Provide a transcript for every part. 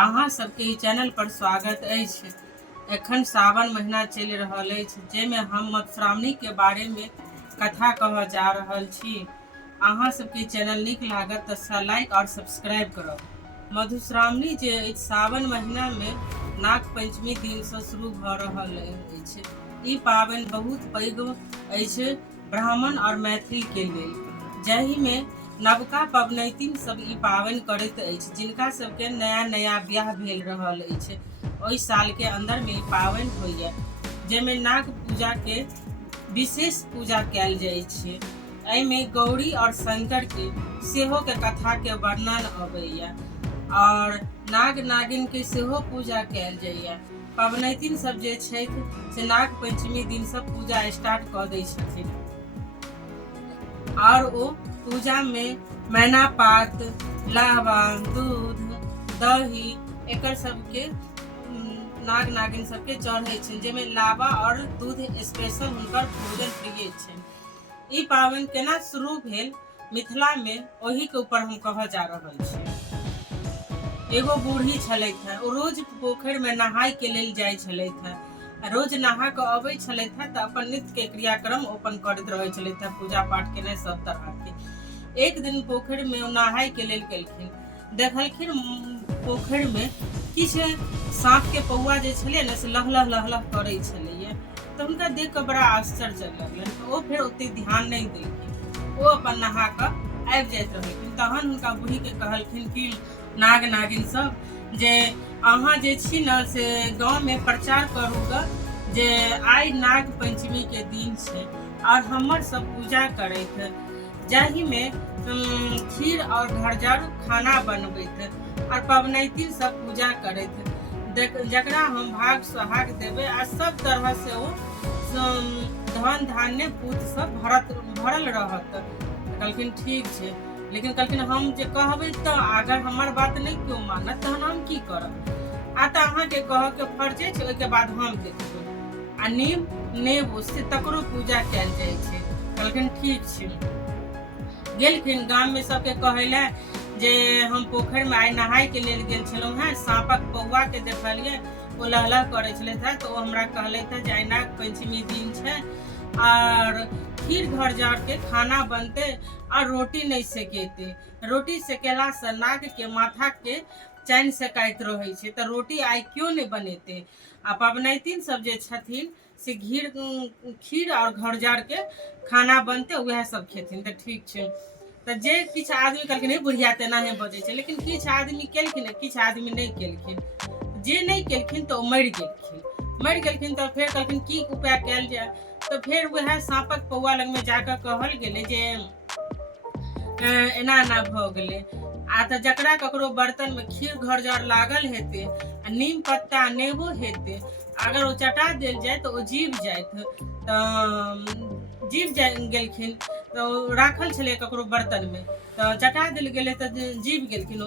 अहाँ सबके ई चैनल पर स्वागत अछि। एखन सावन महीना चलि रहल अछि, जाहिमे हम मधुश्रावणी के बारे में कथा कहऽ जा रहल छी। अहाँ सबके चैनल नीक लागत तऽ लाइक और सब्सक्राइब करब। मधुश्रावणी जे अछि सावन महीना में नाग पंचमी दिन से शुरू भऽ रहल अछि। ई पाबनि बहुत पैघ अछि ब्राह्मण और मैथिल के लेल, जाहि में नवका पबनैतिन सब ई पाबनि करैत अछि, जिनका सबके नया नया ब्याह भेल रहल अछि। ओहि साल के अंदर में ई पाबनि होइए, जाहिमे नाग पूजा के विशेष पूजा कयल जाइ छै। एहिमे गौरी और शंकर के सेहो के कथा के वर्णन अबैया और नाग नागिन के सेहो पूजा कयल जाइए। पबनैतिन सब जे छथि से नाग पंचमी दिन से पूजा स्टार्ट कऽ दै छथिन और ओ पूजा में मैना पात, लावा, दूध, दही एकर सबके नाग नागिन सबके चढ़ै छै, जाहिमे लावा और दूध स्पेशल हुनकर भोजन प्रिय छनि। ई पाबनि केना शुरू भेल मिथिला में, ओही के ऊपर हम कहऽ जा रहल छी। एगो बूढ़ी छलथि है, ओ रोज पोखरि में नहाय के लेल जाइ छलथि है। रोज नहा के अबै छलथि है तऽ अपन नित्य के क्रियाक्रम अपन करैत रहै छलथि है, पूजा पाठ केनाइ सब तरह के। एक दिन पोखरि में नहाय के लेल गेलखिन, देखलखिन पोखरि में किछु सांप के पौआ जे छलै ने से लहलह लहलह करै छलैया। तऽ हुनका देख कऽ बड़ा आश्चर्य लगलनि, तऽ ओ फेर ओते ध्यान नहीं देलखिन, ओ अपन नहा कऽ आबि जाइत रहलखिन। तहन हुनका बूढ़ी के कहलखिन कि नाग नागिन सब जे अहाँ जे छी न से गाँव में प्रचार करू ग जे आइ नाग पंचमी के दिन छै और हमर सब पूजा करैत, जाहि में खीर और घरजारू खाना बनबैत और पबनैतिन सब पूजा करैत, जकरा हम भाग सुहाग देबै आ सब तरह से ओ धन धान्य पूत सब भरल रहत। कहलखिन ठीक छै, लेकिन कहलखिन हम जे कहबै तऽ अगर हमर बात नहीं क्यों मानत तहन हम की करब। आ तऽ अहाँके कहऽ के फर्जे छै, ओहिके बाद हम देखबै। आ नीम नेबो से तकरो पूजा कयल जाइ छै। कहलखिन ठीक छै। गेलखिन गाम में सबके कहैले जे हम पोखरि में आइ नहाय के लेल गेल छलहुँ हैं, सांपक पौआ के देखलियै ओ लहलह करै छलथि है, तो ओ हमरा कहलथि है जे आइ नाग पंचमी दिन छै और खीर घर जाड़ के खाना बनते और रोटी नहीं सेकेते। रोटी सेकेला से नाग के माथा के चैन सेकाइत रहै छै, तऽ रोटी आइ क्यों नहीं बनेते। आ पबनैतिन सब जे छथिन से खीर और घर जाड़ के खाना बनते, वएह सब खेथिन। तऽ ठीक छै। तऽ जे किछु आदमी कहलखिन बुढ़िया तेनाहे बजै छै, लेकिन किछु आदमी केलखिन, किछु आदमी नहीं केलखिन। जे नहीं केलखिन तऽ ओ मरि गेलखिन तऽ फेर कहलखिन की उपाय कयल जाय। तऽ फेर वएह सांपक पौआ लग में जाकर कहल गेलै जे एना एना भऽ गेलै। आ तऽ जकरा ककरो बर्तन में खीर घर जाड़ लागल हेतै आ नीम पत्ता नेबो हेतै, अगर ओ चटा देल जाय तऽ ओ जीव जाइत, तऽ जीव गेलखिन। तऽ राखल छलै ककरो बर्तन में तऽ चटा देल गेलै तऽ जीव गेलखिन।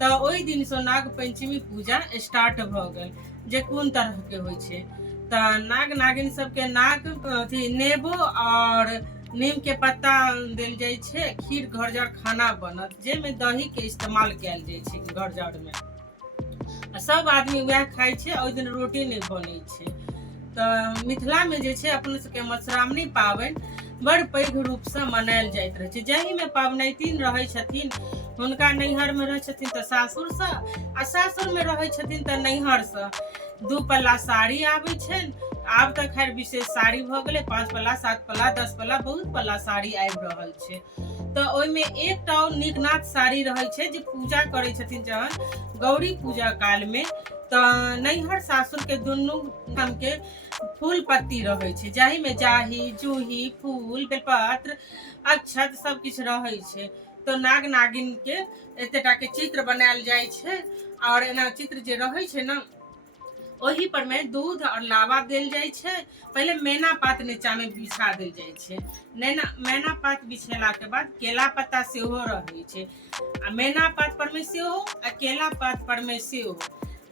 तऽ ओहि दिन से नाग पंचमी पूजा स्टार्ट भऽ गेल, जे कोन तरह के होइ छै। तऽ नाग नागिन सबके नाग अथी नेबो और नीम के पत्ता देल जाइ छै, खीर घर जाड़ खाना बनत, जाहिमें दही के इस्तेमाल कयल जाइ छै घर जाड़ में। सब आदमी वएह खाइ छै, ओहि दिन रोटी नहीं बनै छै। तऽ मिथिला में जे छै अपन सबके मधुश्रावणी पाबनि बड़ पैघ रूप से मनायल जाइत रहै छै, जाहि में पबनैतिन रहै छथिन हुनका नैहर में रहै छथिन तऽ सासुर से, आ सासुर में रहै छथिन तऽ नैहर से। 2 पल्ला साड़ी आबै छनि, आब तऽ खैर विशेष साड़ी भऽ गेलै, 5 पल्ला 7 पल्ला 10 पल्ला बहुत पल्ला साड़ी आबि रहल छै। तऽ ओहिमे एकटा नीकनाथ साड़ी रहै छै जे पूजा करै छथिन जहन गौरी पूजा काल में, तऽ नैहर सासुर के दुनू ठाम के फूल पत्ती रहै छै, जाहि में जाही जूही फूल बेलपत्र अक्षत सब किछु रहै छै। तो नाग नागिन के एतेटा के चित्र बनायल जाइ छै और एना चित्र जे रहै छै ना, ओही पर में दूध और लावा देल जाइ छै। पहले मैना पात नीचा में बिछा देल जाइ छै, मैना पात बिछेला के बाद केला पत्ता सेहो रहै छै, आ मैना पात पर में सेहो आ केला पात पर में सेहो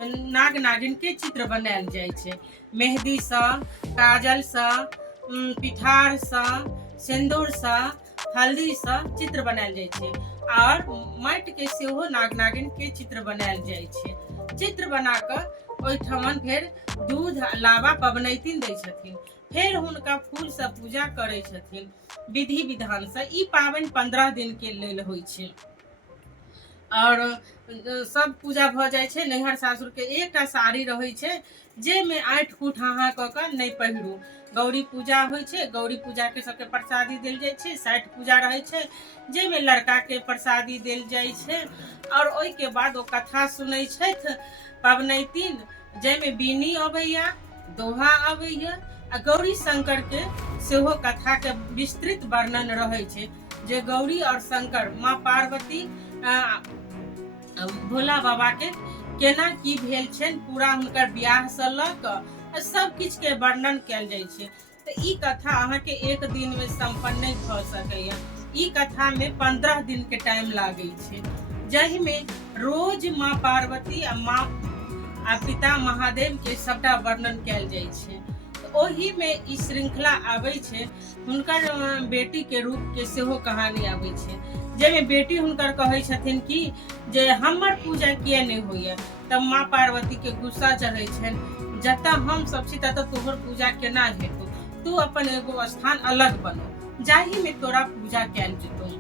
नाग नागिन के चित्र बनायल जाइ छै। मेहंदी सँ, काजल सँ, पिठार सँ, सिंदूर सँ, हल्दी सँ चित्र बनायल जाइ छै और माटि के सेहो नाग नागिन के चित्र बनायल जाइ छै। चित्र बनाकर ओहिठमन फेर दूध लावा पबनैतिन दै छथिन, फेर हुनका फूल से पूजा करै छथिन विधि विधान से। ई पाबनि 15 दिन के लेल होइ छै और सब पूजा भ जाइ छै। नैहर सासुर के एकटा साड़ी रहै छै जेमे 8 फुट हाँ क के नहीं पहिरू। गौरी पूजा होइ छै, गौरी पूजा के सबके प्रसादी देल जाइ छै। 60 पूजा रहै छै जेमे लड़का के प्रसादी देल जाइ छै और ओइ के बाद ओ कथा सुनै छथि पबनैतिन, जेमे बीनी अबैया, दोहा अबैया आ गौरी शंकर के सेहो कथा के विस्तृत वर्णन रहै छै जे गौरी और शंकर माँ पार्वती भोला बाबा के केना की भेल छनि, पूरा हुनकर बियाह से ल क सब किछ के वर्णन कैल जाइ छै। तो ई कथा अहाँ के एक दिन में संपन्न नहीं भ सकैया। ई कथा में 15 दिन के टाइम लागे छै, जहि में रोज माँ पार्वती आ पिता महादेव के सबटा वर्णन कैल जाइ छै। ओही में ई श्रृंखला आबै छै। हुनकर बेटी के रूप के सेहो कहानी आबै छै, जेमे बेटी हुनकर कहै छथिन कि जे हमर पूजा किया नहीं होइया। तब माँ पार्वती के गुस्सा चढ़ै छनि, जतऽ हम सब छी ततऽ तोहर पूजा केना हेतौ, तू अपन एगो स्थान अलग बनो जाहि में तोरा पूजा कैल जेतौ।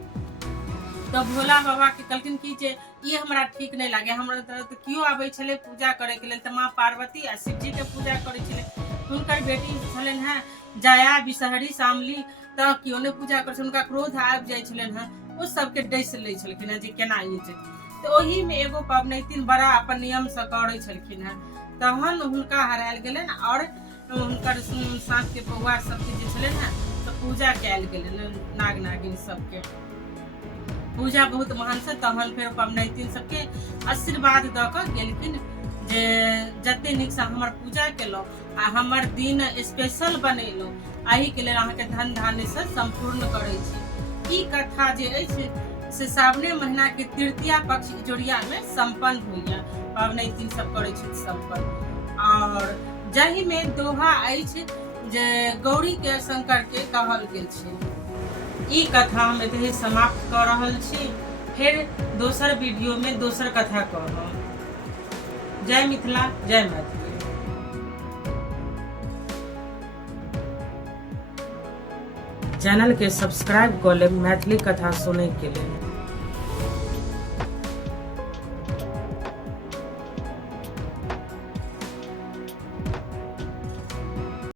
तो भोला बाबा के कहलखिन कि जे ई हमरा ठीक नहीं लागे, हमरा तऽ कियो आबै छलै पूजा करे के लेल तऽ माँ पार्वती आ शिव जी के पूजा करै छलै। हुनकर बेटी छलनि हैं जया, बिषहरी, शामली, तऽ कियो ने पूजा करै छलै। हुनका क्रोध आबि जाइ छलनि हैं, ओ सबके डैस लै छलखिन हैं जे केना ई छै। तो ओही में एगो पबनैतिन बड़ा अपन नियम से करै छलखिन हैं, तहन हुनका हरायल गेलनि और हुनकर साथ के बौआ सबके जे छलनि हैं तो पूजा कैल गेलनि। नाग नागिन सबके पूजा बहुत महान से तहन फेर पबनैतिन सबके आशीर्वाद द क गेलखिन जे जते नीक से हमर पूजा केलौ आ हमर दिन स्पेशल बनेलौ, एही के लेल अहाँ के धन धान्य से संपूर्ण करै छी। ई कथा जे अछि से सावने महीना के तृतीया पक्ष इजोरिया में संपन्न होइया, पबनैतिन सब करै छथि संपन्न। और जाहि में दोहा अछि जे गौरी के शंकर के कहल गेल छै। ई कथा हम एतहि समाप्त कर रहल छी, फिर दोसर वीडियो में दोसर कथा कहब। जय मिथिला, जय मैथिली। चैनल के सब्सक्राइब कऽ लेब मैथिली कथा सुनै के लेल।